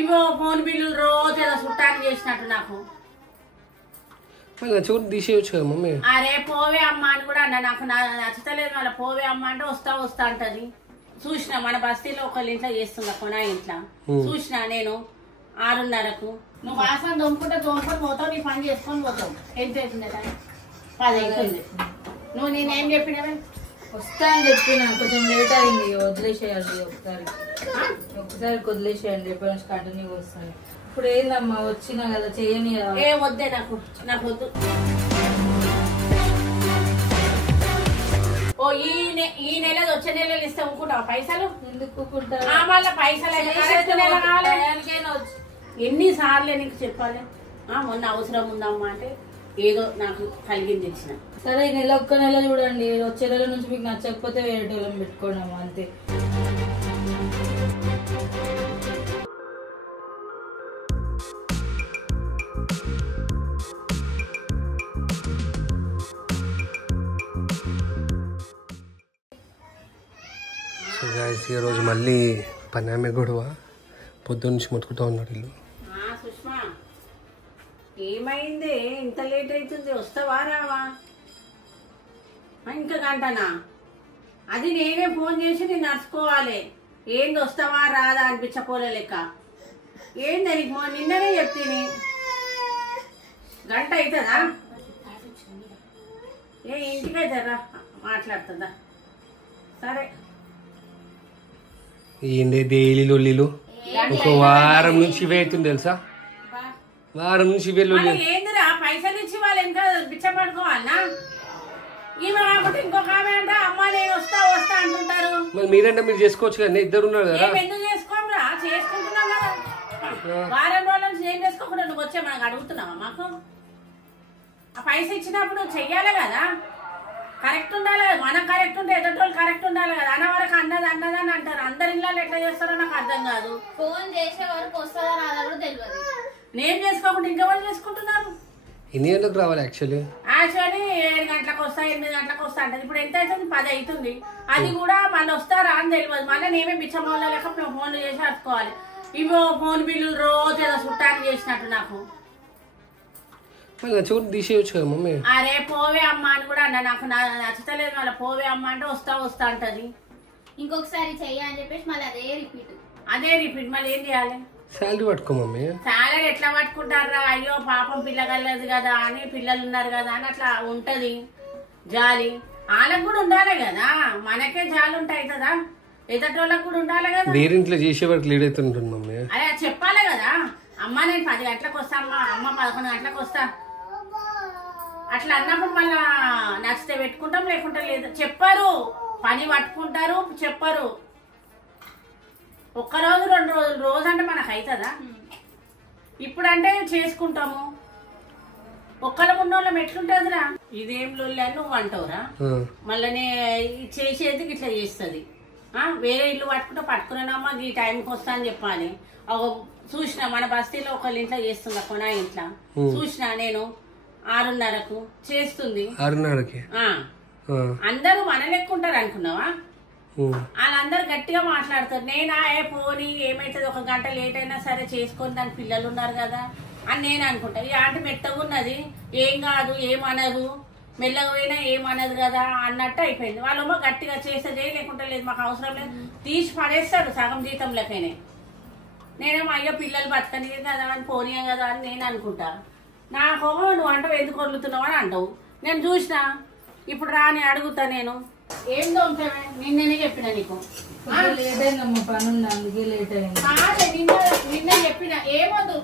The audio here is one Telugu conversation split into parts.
ఇవో ఫోన్ బిల్లులు రోజు ఏదో చుట్టానికి చేసినట్టు నాకు. చూడు తీసేయచ్చు కదా మమ్మీ. అరే పోవే అమ్మ అని కూడా అన్న, నాకు నచ్చతలేదు మళ్ళీ. పోవే అమ్మ అంటే వస్తా అంటది. చూసిన మన బస్తీలో ఒకళ్ళ ఇంట్లో చేస్తున్నా కొనా ఇంట్లో చూసిన నేను 6:30కు. నువ్వు వాసన దొంపుకొని పోతావు, నీ పని చేసుకొని పోతావు. ఎంత అవుతుంది టైం? 10 అవుతుంది. నువ్వు నేనేం చెప్పినవే? వస్తా అని చెప్పిన, కొంచెం లేట్ అయింది. వదిలేసేయండి ఒకసారి వదిలేసేయండి. రేపు నుంచి కంటిన్యూ వస్తాను. ఇప్పుడు ఏందమ్మా వచ్చినా కదా చెయ్యని. ఏ వద్దే నాకు వద్దు. ఓ ఈ నెల వచ్చే నెలలు ఇస్తే ఊకుంటావా పైసలు? ఎందుకు మళ్ళీ పైసలు ఎన్నిసార్లే నీకు చెప్పాలి? మొన్న అవసరం ఉందమ్మా అంటే ఏదో నాకు కలిగింది ఇచ్చిన. సరే ఈ నెల ఒక్క నెల చూడండి, వచ్చే నెల నుంచి మీకు నచ్చకపోతే వేరే టోలం పెట్టుకోవడం అంతే. ఈ రోజు మళ్ళీ పని గొడవ, పొద్దున్న నుంచి మొత్తుకుంటా ఉన్నాడు వీళ్ళు. సుష్మా ఏమైంది? ఇంత లేట్ అవుతుంది, వస్తావా రావా? ఇంకా గంటనా? అది నేనే ఫోన్ చేసి నేను నడుచుకోవాలి. ఏంది వస్తావా రాదా అనిపించపోలే లెక్క. ఏంది నీకు నిన్ననే చెప్తీని. గంట అవుతుందా? ఇంటికైతే రా మాట్లాడుతుందా? సరే ఏంటి డైలీ లొల్లీలు? ఒక వారం నుంచి ఇవే అవుతుంది తెలుసా? వారం నుంచి ఇవే లొల్లి. ఏందిరా పైసలు ఇచ్చి వాళ్ళు ఇంకా బిచ్చపడుకోవాలనా? ఈమె కాకపోతే ఇంకొక ఆమె అంటే అమ్మ నేను వస్తా అంటుంటారు. మరి మీరంటే మీరు చేసుకోవచ్చు కదా, ఇద్దరు ఉన్నారు కదా. ఎందుకు చేసుకోమరా? చేసుకుంటున్నాం కదా. వారం రోజుల నుంచి ఏం చేసుకోకుండా నువ్వు వచ్చే మనకు అడుగుతున్నావా? మాకు ఆ పైసలు ఇచ్చినప్పుడు చెయ్యాలి కదా, కరెక్ట్ ఉండాలి కదా. మనం కరెక్ట్ ఉంటే ఎదుటోళ్ళు కరెక్ట్ ఉండాలి కదా. అనవరకు అన్నదని అంటారు. అందరి ఇళ్ళలో ఎట్లా చేస్తారో నాకు అర్థం కాదు. ఫోన్ చేసే వరకు వస్తుందా రాదా కూడా తెలియదు. నేను చేసుకోకుండా ఇంకెవరు చేసుకుంటున్నారు? ఎన్ని గంటలకు రావాలి? యాక్చువల్లీ 7 గంటలకు వస్తా, 8 గంటలకు వస్తా అంటది. ఇప్పుడు ఎంత అవుతుంది? 10 అవుతుంది. అది కూడా మళ్ళీ వస్తారా అని తెలియదు. మళ్ళీ నేమే బిచ్చమోళ్ళ లెక్క మేము ఫోన్లు చేసి అట్టుకోవాలి. ఇవో ఫోన్ బిల్లులు రోజు ఏదో చుట్టానికి చేసినట్టు నాకు. చూడు తీసేయచ్చు కదా మమ్మీ. అరే పోవే అమ్మ అని కూడా అన్న, నాకు నచ్చతలేదు మళ్ళీ. పోవే అమ్మ అంటే వస్తా అంటది. ఇంకొకసారి చెయ్య అని చెప్పేసి మళ్ళీ అదే రిపీట్. మళ్ళీ ఏం చేయాలి? శాలరీ పట్టుకో మమ్మీ. శాలరీ ఎట్లా పట్టుకుంటారా? అయ్యో పాపం పిల్లగలేదు కదా అని, పిల్లలు ఉన్నారు కదా అని అట్లా ఉంటది జాలి. వాళ్ళకు కూడా ఉండాలి కదా, మనకే జాలి ఉంటాయి కదా, ఎదటోళ్ళకు కూడా ఉండాలి కదా. వేరే ఇంట్లో చేసే వరకు లేట్ అవుతుంటుంది మమ్మీ. అరే చెప్పాలి కదా. అమ్మ నేను 10 గంటలకు వస్తా, అమ్మ 11 గంటలకు వస్తా అట్లా అన్నప్పుడు మళ్ళా నచ్చితే పెట్టుకుంటాం, లేకుంటే లేదు. చెప్పరు, పని పట్టుకుంటారు, చెప్పరు. ఒక్కరోజు 2 రోజులు, రోజు అంటే మనకు అవుతుందా? ఇప్పుడంటే చేసుకుంటాము. ఒక్కళ్ళ ఉన్నోళ్ళం ఎట్లుంటదిరా? ఇదేం లొల్లి అని నువ్వు అంటావురా? మళ్ళీ చేసేది ఇట్లా చేస్తుంది. వేరే ఇల్లు పట్టుకున్నానమ్మా ఈ టైంకి వస్తా అని చెప్పాలి. చూసిన మన బస్తీలో ఒకళ్ళ ఇంట్లో చేస్తున్నా కొనా ఇంట్లో చూసిన నేను 6:30కు చేస్తుంది. 6:30కి అందరూ మన లెక్కుంటారు అనుకున్నావా? వాళ్ళందరూ గట్టిగా మాట్లాడతారు. నేనా పోనీ ఏమైతుంది, 1 గంట లేట్ అయినా సరే చేసుకొని, దాని పిల్లలు ఉన్నారు కదా అని నేను అనుకుంటా. ఈ ఆంటీ మెత్తగా ఉన్నది, ఏం కాదు ఏమనదు, మెల్లగా పోయినా ఏమనదు కదా అన్నట్టు అయిపోయింది. వాళ్ళేమో గట్టిగా చేస్తే చేయలేకుంటా లేదు, మాకు అవసరం లేదు, తీసి పడేస్తాడు సగం జీతంలోకైనా. నేనేమో అయ్యో పిల్లలు బతకని కదా అని, పోనీయం కదా అని నేను అనుకుంటా. నాకేమో నువ్వు అంటావు ఎందుకు వదులుతున్నావు అని అంటావు. నేను చూసినా ఇప్పుడు రాని అడుగుతా. నేను ఏం దొంగతావే? నిన్ననే చెప్పిన నీకు లేట్ అయిందమ్మా, పని ఉంది అందుకే లేట్ అయింది. నిన్న చెప్పిన ఏమొద్దు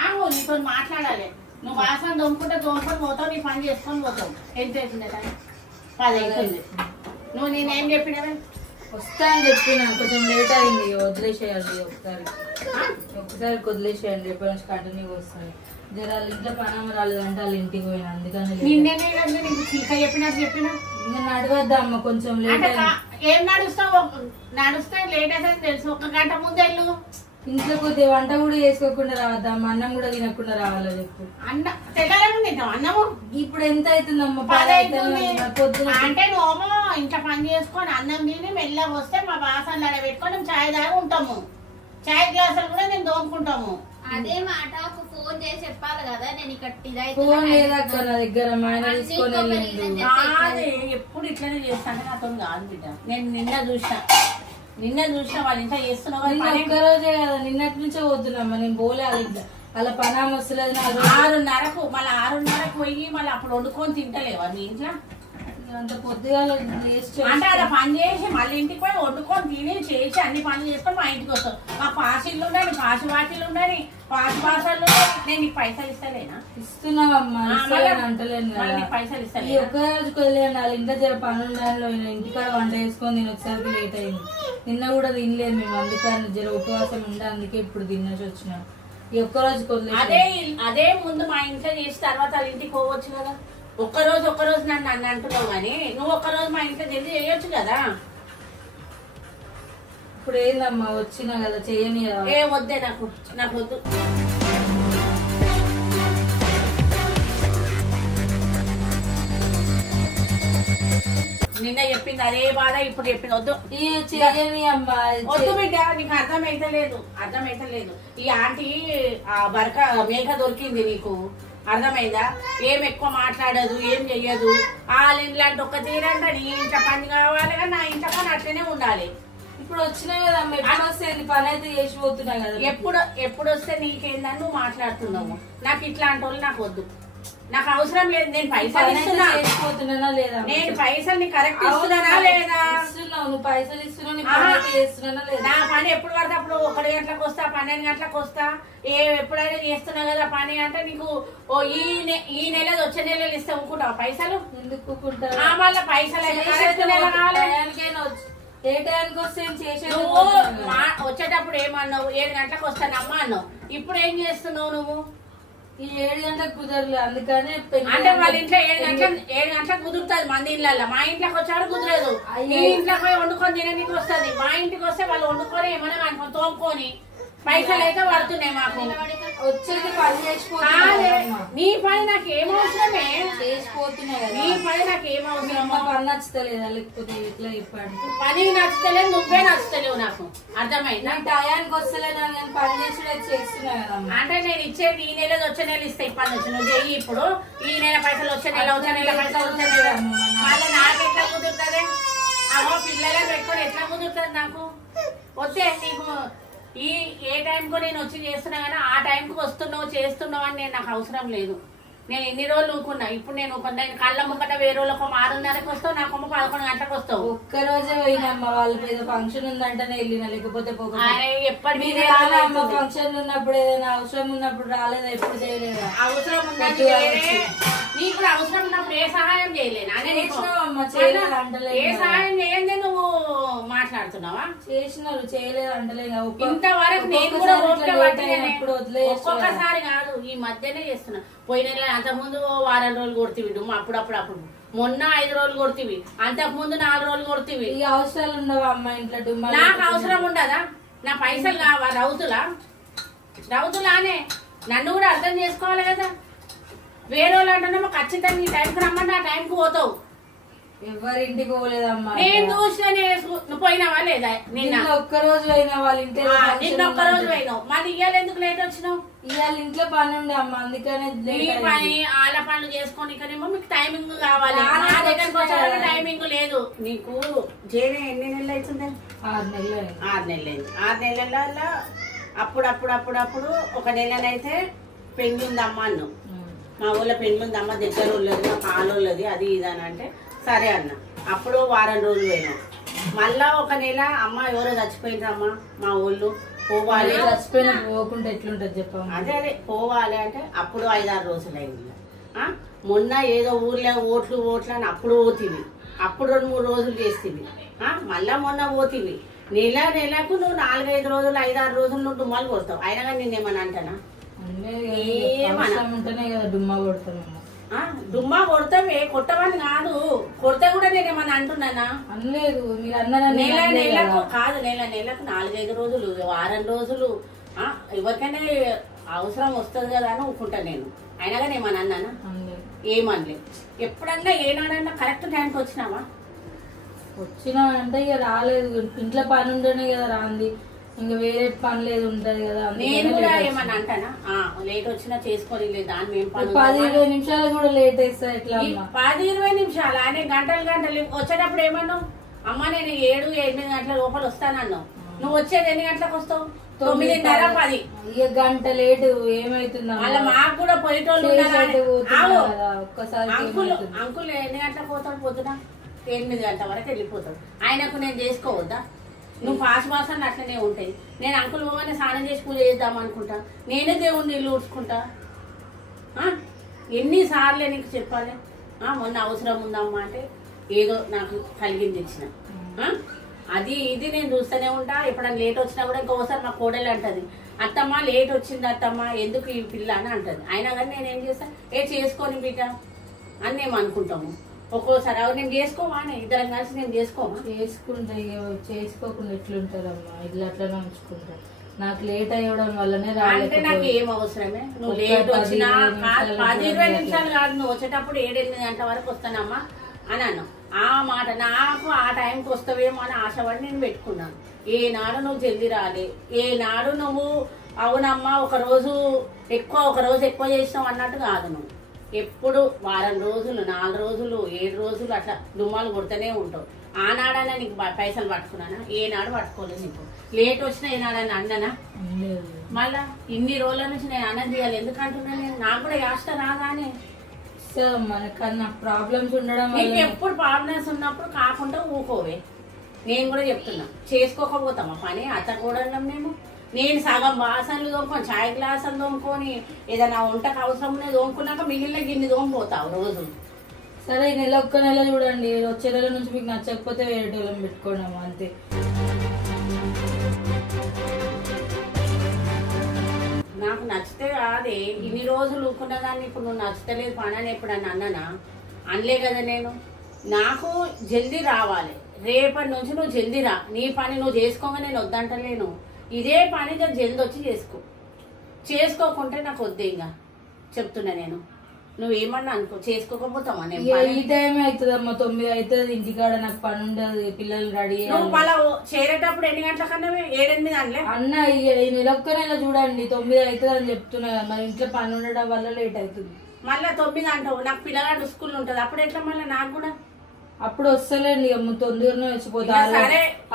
ఆగు, నీతో మాట్లాడాలి. నువ్వు వాసన దొంపుకొని పోతావు, నీ పని చేసుకొని పోతావు. ఎంత అవుతుంది టైం? 10 అవుతుంది. నువ్వు నేనేం చెప్పినవే? వస్తా అని చెప్పిన, కొంచెం లేట్ అయింది. వదిలేసేయండి ఒకసారి వదిలేసేయండి. రేపు నుంచి కంటిన్యూ వస్తాను. జరాలు ఇంట్లో పని రాలేదంటే వాళ్ళ ఇంటికి పోయినా, అందుకని నిన్నే చిల్క చెప్పినట్టు చెప్పిన. నేను అడగద్దా అమ్మ కొంచెం లేట్ ఏం నడుస్తావు? నడుస్తే లేట్ అయితే తెలుసు. 1 గంట ముందు వెళ్ళు. ఇంట్లో కొద్దిగా వంట కూడా చేసుకోకుండా రావద్దా అమ్మ? అన్నం కూడా తినకుండా రావాలో చెప్పు. అన్న తెల్లారేమో తింటాం అన్నము. ఇప్పుడు ఎంత అవుతుందమ్మా? 10 అవుతుంది. అంటే నువ్వు ఇంట్లో పని చేసుకొని అన్నం తిని మెల్లగా వస్తే మా బాసనలు పెట్టుకొని చాయ్ దాకా ఉంటాము. చాయ్ గ్లాసులు కూడా నేను దోముకుంటాను. ఊరుకుంటాము. అదే మాట ఒక ఫోన్ చేసి చెప్పాలి కదా. నేను ఇక్కడ ఫోన్ లేదక్క నా దగ్గర, మా ఆయన తీసుకొని వెళ్ళిండు. ఎప్పుడు ఇట్లనే చేస్తాను నాతో కాదు బిడ్డ. నేను నిన్న చూసిన వాళ్ళు ఇంత చేస్తున్నావు. ఒక్కరోజే కదా, నిన్నటి నుంచే పోతున్నామ్మా. నేను పోలే అలా పనామ వస్తలేదు. 6:30కు మళ్ళీ 6:30కు పోయి మళ్ళీ అప్పుడు వండుకొని తింటలేవా మీ ఇంట్లో? అంత పొద్దుగా అంటే అలా పని చేసి మళ్ళీ ఇంటికి పోయి వండుకొని తిని చేసి అన్ని పనులు చేసుకొని మా ఇంటికి వస్తాం. మా పాసిళ్ళు ఉండాలి, పాసి వాటిలు ఉండాలి, పాసి పాసాలు ఉండాలి. నేను నీకు పైసలు ఇస్తలేనా? ఇస్తున్నావమ్మా, అంటలేను కదా. పైసలు ఇస్తాను. ఒక్క రోజుకి వెళ్ళాను వాళ్ళ ఇంట్లో జర పనులు ఇంటికాడ వంట వేసుకొని నేను ఒకసారికి లేట్ అయింది. నిన్న కూడా తినలేదు మేము, అందుకని జర ఉపవాసం ఉండే, అందుకే ఇప్పుడు తినేసి వచ్చినాం. ఈ ఒక్క రోజుకి అదే ముందు మా ఇంట్లో చేసి తర్వాత వాళ్ళ ఇంటికి పోవచ్చు కదా. ఒక్కరోజు నన్ను అంటున్నావు కానీ నువ్వు ఒక్కరోజు మా ఇంట్లో జల్దీ చేయొచ్చు కదా. ఇప్పుడు ఏందమ్మా వచ్చినా కదా చేయని. ఏ వద్దే, నాకు వద్దు. నిన్న చెప్పింది అదే బాధ, ఇప్పుడు చెప్పింది వద్దు. చేయని అమ్మా, వద్దు బిడ్డ, నీకు అర్థమైతలేదు. ఈ ఆంటీ ఆ బరక మేక దొరికింది నీకు, అర్థమైందా? ఏం ఎక్కువ మాట్లాడదు, ఏం చెయ్యదు. వాళ్ళ ఇంట్లో ఒక్క తీరంట, నీ ఇంట్లో పని కావాలి కానీ నా ఇంట్లో పని అట్లనే ఉండాలి. ఇప్పుడు వచ్చినా కదమ్మా, ఎప్పుడు వస్తే పని అయితే చేసి పోతున్నా కదా. ఎప్పుడు వస్తే నీకేందని నువ్వు మాట్లాడుతున్నావు. నాకు ఇట్లాంటి వాళ్ళు నాకు వద్దు, నాకు అవసరం లేదు. నేను పైసలు ఇస్తున్నా లేదా? నేను పైసలు నీకు కరెక్ట్ ఇస్తున్నానా లేదా? నువ్వు పైసలు ఇస్తున్నా లేదా? నా పని ఎప్పుడు పడితే అప్పుడు 1 గంటలకు వస్తా, 12 గంటలకు వస్తా. ఎప్పుడైనా చేస్తున్నా కదా పని అంటే నీకు ఈ నెల వచ్చే నెలలు ఇస్తే ఊకుంటావా పైసలు? ఎందుకు మళ్ళీ పైసలు ఏ టైంకి వస్తే వచ్చేటప్పుడు ఏమన్నావు? 7 గంటలకు వస్తానమ్మా అన్నావు. ఇప్పుడు ఏం చేస్తున్నావు నువ్వు? ఈ 7 గంటలకు కుదరలేదు, అందుకనే. అంటే వాళ్ళ ఇంట్లో 7 గంటలకు కుదురుతుంది మంది ఇళ్ళల్లో. మా ఇంట్లోకి వచ్చాడు కుదరదు. ఈ ఇంట్లోకి పోయి వండుకొని తినడానికి వస్తుంది. మా ఇంటికి వస్తే వాళ్ళు వండుకొని ఏమైనా అనుకో తోముకొని పైసలు అయితే పడుతున్నాయి మాకు. వచ్చేది పని చేసిపోతున్నా. నీ పని నాకు ఏమవసరమే, చేసిపోతున్నాయి కదా. నీ పని నాకు ఏమవసరం? పని నచ్చుతలేదా లేకపోతే ఎట్లా చెప్పాడు? పని నచ్చుతలేదు, నువ్వే నచ్చుతలేవు. నాకు అర్థమైంది. నాకు టయానికి వస్తలేదు, నేను పని చేసి చేస్తున్నా కదా. అంటే నేను ఇచ్చేది ఈ నెల వచ్చే నెల ఇస్తా. ఇప్పటి నుంచి నువ్వు చెయ్యి. ఇప్పుడు ఈ నెల పైసలు వచ్చే నెల పైసలు వచ్చే నెల మళ్ళీ నాకు ఎట్లా కుదురుతుంది? అవో పిల్లలే పెట్టుకొని ఎట్లా కుదురుతుంది నాకు? వస్తే నీకు ఏ టైంకు నేను వచ్చి చేస్తున్నా కానీ ఆ టైంకి వస్తున్నావు చేస్తున్నావు అని నాకు అవసరం లేదు. నేను ఎన్ని రోజులు ఊకున్నా. ఇప్పుడు నేను కళ్ళ ముక్కట వేరే వాళ్ళకు 6:30కి వస్తావు, నాకు 11 గంటలకు వస్తావు. ఒక్కరోజే పోయినమ్మా, వాళ్ళ పెద్ద ఫంక్షన్ ఉందంటేనే వెళ్ళినా, లేకపోతే ఎప్పటి ఫంక్షన్ ఉన్నప్పుడు ఏదైనా అవసరం ఉన్నప్పుడు రాలేదా? ఎప్పుడు చేయలేదా? అవసరం ఉన్నది నీకు అవసరం ఉన్నప్పుడు ఏ సహాయం చేయలేనా? ఏ సహాయం చేయండి నువ్వు మాట్లాడుతున్నావా? చేసినారు, చేయలేదు అంటలేదు. ఇంతవరకు నేను కూడా ఒక్కొక్కసారి కాదు, ఈ మధ్యనే చేస్తున్నా. పోయిన నెల అంతకుముందు 1 వారం రోజులు కొడుతీవి డుమ్మ, అప్పుడు మొన్న 5 రోజులు కొడుతీవి, అంతకుముందు 4 రోజులు కొడుతీవి. ఈ అవసరాలు ఉండవా అమ్మ ఇంట్లో డుమ్మ? నాకు అవసరం ఉండదా? నా పైసలు కావా? రౌతులానే నన్ను కూడా అర్థం చేసుకోవాలి కదా. వేరే వాళ్ళు అంటున్నామో ఖచ్చితంగా ఈ టైంకి రమ్మంటే ఆ టైంకి పోతావు. ఎవరింటికి పోలేదమ్మా. నేను చూసిన నువ్వు పోయినావా లేదా? నిన్న ఒక్కరోజు అయినా వాళ్ళ ఇంట్లో. నిన్న ఒక్కరోజు పోయినావు, మళ్ళీ ఇవాళ ఎందుకు లేట్ వచ్చినావు? ఇవాళ ఇంట్లో పని ఉండే అమ్మ, అందుకనే పని ఆల పనులు చేసుకోనికనేమో మీకు టైమింగ్ కావాలి. నా దగ్గరకు వచ్చే టైమింగ్ లేదు. నీకు జైలు ఎన్ని నెలలు అవుతుంది? 6 నెలలు. 6 నెలలు. 6 నెలలలో అప్పుడు 1 నెలనైతే పెళ్లి ఉందమ్మా అన్నావు. మా ఊళ్ళో పెళ్లి ఉందమ్మ, దగ్గర వాళ్ళది, మా పాలోళ్ళది, అది ఇది అని అంటే సరే అన్న. అప్పుడు 1 వారం రోజులు పోయినాం. మళ్ళా 1 నెల అమ్మ ఎవరో చచ్చిపోయిండ్రమ్మా మా ఊళ్ళు, పోవాలి. చచ్చిపోయిన పోకుండా ఎట్లుంటది చెప్పాము. అదే పోవాలి అంటే అప్పుడు 5-6 రోజులు అయింది. మొన్న ఏదో ఊర్లో ఓట్లు అని అప్పుడు పోతివి, అప్పుడు 2-3 రోజులు చేస్తేవి. మళ్ళా మొన్న పోతివి. నెలకు నువ్వు 4-5 రోజులు 5-6 రోజులు నువ్వు డుమ్మాలు కొడతావు. అయినా కానీ నేనేమన్నా అంటానా? ఉంటేనే కదా డుమ్మా కొడతాను. డుమ్మా కొడతావే, కొట్టవని కాదు, కొడితే కూడా నేనేమన్నా అంటున్నానా? అనలేదు. మీరు అన్నారా? నెలకు కాదు, నెలకు 4-5 రోజులు, 1 వారం రోజులు. ఎవరికైనా అవసరం వస్తుంది కదా అని ఊరుకుంటా నేను. అయినా కానీ ఏమన్నా అన్నానా? ఏమనలేదు. ఎప్పుడన్నా ఏనాడన్నా కరెక్ట్ టైంకి వచ్చినావా? వచ్చినా అంటే ఇక రాలేదు. ఇంట్లో పని ఉంటేనే కదా రాంది. ఇంకా వేరే పని లేదు ఉంటది కదా. నేను కూడా ఏమన్నా అంటానా లేట్ వచ్చినా చేసుకొని లేదు దాన్ని మేము 10-20 నిమిషాలు కూడా లేట్ అవుతా ఎట్లా? 10-20 నిమిషాలు ఆయన గంటలు వచ్చేటప్పుడు ఏమన్నావు? అమ్మ నేను 7-8 గంటల లోపల వస్తానన్నావు. నువ్వు వచ్చేది ఎన్ని గంటలకు వస్తావు? 9:30-10. ఇక గంట లేటు ఏమైతుందా? మళ్ళీ మాకు కూడా పోయేటోళ్ళు ఒక్కసారి అంకుల్ ఎన్ని గంటలకు పోతాడు? పొద్దున 8 గంటల వరకు వెళ్ళిపోతాడు. ఆయనకు నేను చేసుకోవద్దా? నువ్వు ఫాస్ట్ అని అట్లనే ఉంటాయి. నేను అంకుల్ పోగానే స్నానం చేసి పూజ చేద్దాం అనుకుంటా. నేనే దేవుడిని ఇల్లు ఊడ్చుకుంటా. ఎన్నిసార్లే నీకు చెప్పాలి? మొన్న అవసరం ఉందమ్మా అంటే ఏదో నాకు కలిగింది ఇచ్చిన అది ఇది నేను చూస్తూనే ఉంటా. ఎప్పుడైనా లేట్ వచ్చినా కూడా ఇంకోసారి మా కోడలు అంటది, అత్తమ్మ లేట్ వచ్చింది అత్తమ్మ ఎందుకు ఈ పిల్ల అని అంటది. అయినా కానీ నేనేం చేస్తా, చేసుకొని బిడ్డ అని మేము అనుకుంటాము. ఒక్కోసారి అవి నేను చేసుకోవానే, ఇద్దరం కలిసి నేను చేసుకోమా? చేసుకోకుండా ఎట్లుంటారమ్మా? ఇట్లా అట్లనే ఉంచుకుంటా. నాకు లేట్ అయ్యడం వల్లనే అంటే నాకు ఏం అవసరమే? నువ్వు లేట్ వచ్చినా 10-20 నిమిషాలు కాదు, నువ్వు వచ్చేటప్పుడు 7-8 గంటల వరకు వస్తానమ్మా అని అన్నావు. ఆ మాట నాకు ఆ టైంకి వస్తావేమో అని ఆశపడి నేను పెట్టుకున్నాను. ఏనాడు నువ్వు జల్దీ రాలే, ఏనాడు నువ్వు అవునమ్మా ఒక రోజు ఎక్కువ చేసినావు అన్నట్టు కాదు. నువ్వు ఎప్పుడు వారం రోజులు 4 రోజులు 7 రోజులు అట్లా దుమ్మాలు కొడుతూనే ఉంటావు. ఆనాడన్నా నీకు పైసలు పట్టుకున్నానా? ఏనాడు పట్టుకోలేదు. నీకు లేట్ వచ్చినా ఏనాడని అన్ననా? మళ్ళా ఇన్ని రోజుల నుంచి నేను అన్నం చేయాలి ఎందుకు అంటున్నా? నేను నాకు కూడా యాష్ట రాగానే మనకన్నా ప్రాబ్లమ్స్ ఉండడం నీకు ఎప్పుడు ప్రాబ్లమ్స్ ఉన్నప్పుడు కాకుండా ఊకోవే. నేను కూడా చెప్తున్నా, చేసుకోకపోతామా పని అత్త కూడా నేను సగం బాసనలు తోముకొని చాయ్ గ్లాసులు తోముకొని ఏదైనా వంటకు అవసరం ఉన్నది తోముకున్నాక మిగిలిన గిన్నె తోమిపోతావు రోజు. సరే ఒక్క నెల చూడండి, వచ్చే నెల నుంచి మీకు నచ్చకపోతే వేరే టోలం పెట్టుకోవడం అంతే. నాకు నచ్చితే కాదే ఇన్ని రోజులు ఊరుకున్న దాన్ని ఇప్పుడు నువ్వు నచ్చలేదు పని అని ఎప్పుడన్నా అన్నానా? అనలే కదా నేను. నాకు జల్దీ రావాలి, రేపటి నుంచి నువ్వు జల్దీ రా, నీ పని నువ్వు చేసుకోగా నేను వద్దంటలేను. ఇదే పని జల్దీ వచ్చి చేసుకోకుంటే నాకు వద్దే. ఇంకా చెప్తున్నా నేను, నువ్వేమన్నా అనుకో, చేసుకోకపోతావా? ఈ టైం అవుతుందమ్మా, 9 అవుతుంది ఇంటికాడ, నాకు పని ఉండదు, పిల్లలు రెడీ. నువ్వు మళ్ళా చేరేటప్పుడు ఎన్ని గంటల కన్నా 7-8 అనలే అన్న? ఈ నెలొక్క నెల చూడండి 9 అవుతుంది అని చెప్తున్నా. మరి ఇంట్లో పని ఉండడం వల్ల లేట్ అవుతుంది. మళ్ళా 9 అంటావు, నాకు పిల్లగాడు స్కూల్ ఉంటది అప్పుడు ఎట్లా? మళ్ళీ నాకు కూడా అప్పుడు వస్తలేండి, తొందరనే వచ్చిపోతా.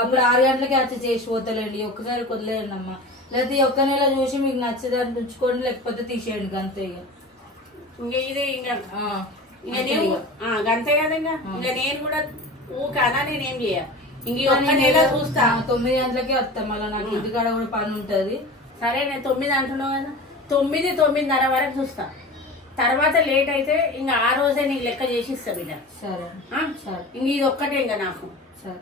అప్పుడు 6 గంటలకి వచ్చి చేసిపోతలేండి. ఒక్కసారి వదిలేయండి అమ్మా, లేకపోతే ఈ ఒక్క నెల చూసి మీకు నచ్చదని ఉంచుకోండి, లేకపోతే తీసేయండి అంతే. ఇదే గంతే కదా. ఇంకా నేను కూడా ఊకనా, నేనేం చేయ ఒక్క నెల చూస్తా. 9 గంటలకే వస్తా, మళ్ళీ నాకు ఇంటికాడ కూడా పని ఉంటది. సరే నేను 9 అంటున్నావు కదా, 9-9:30 వరకు చూస్తా. తర్వాత లేట్ అయితే ఇంకా ఆ రోజే నీకు లెక్క చేసి ఇస్తా బిడ్డ. సరే ఇంక ఇది ఒక్కటే ఇంకా నాకు. సరే.